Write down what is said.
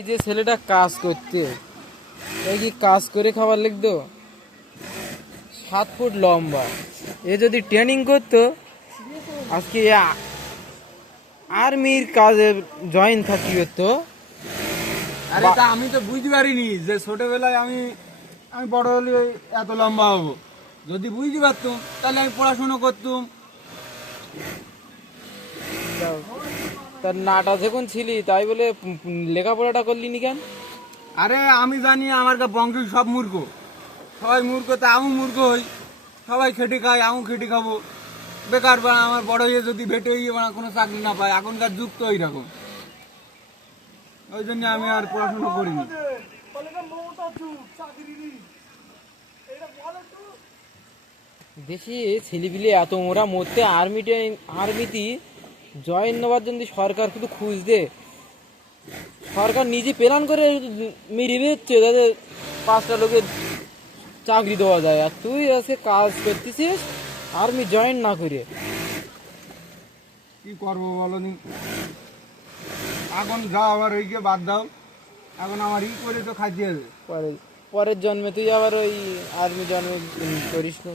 এই যে ছেলেটা কাজ করতে, এই কি কাজ করে খাবার লিখতো? 7 ফুট লম্বা, এ যদি ট্রেনিং করতো আজকে আর্মির কাজে জয়েন থাকি করতো। আরে তা আমি তো বুঝতে পারিনি যে ছোটবেলায় আমি আমি বড় হলে এত লম্বা হবো। যদি বুঝতে পারতাম তাহলে আমি পড়াশোনা করতাম। তার নাটা যখন ছিলি তাই বলে লেখাপড়াটা করলি নি কেন? আরে আমি জানি আমার বংশ সব মূর্খ, সবাই মূর্খ, তা আমি মূর্খ হই। সবাই খেটে খায়, আমি খেটে খাবো। বেকার বা আমার বড় হয়ে যদি ভেটে হয়ে বা কোনো চাকরি না পায়, এখনকার যুগ তো এইরকম। ওই জন্য আমি আর পড়াশোনা করিনি। দেশে ছেলেপিলে এত মোরা মরতে আর্মিতে জয়েন নেওয়ার জন্য সরকার শুধু খুঁজ দে। সরকার নিজে প্ল্যান করে মেরে দিচ্ছে যাতে 5টা লোকের চাকরি দেওয়া যায়, আর তুই আজকে কাজ করতেছিস আর্মি জয়েন না করে। কি করবো বলো নি? এখন যাও আবার ওইকে বাদ দাও। এখন আমার করে তো খাইতে হবে। পরের জন্মে তুই আবার ওই আর্মি জন্মে করিস না।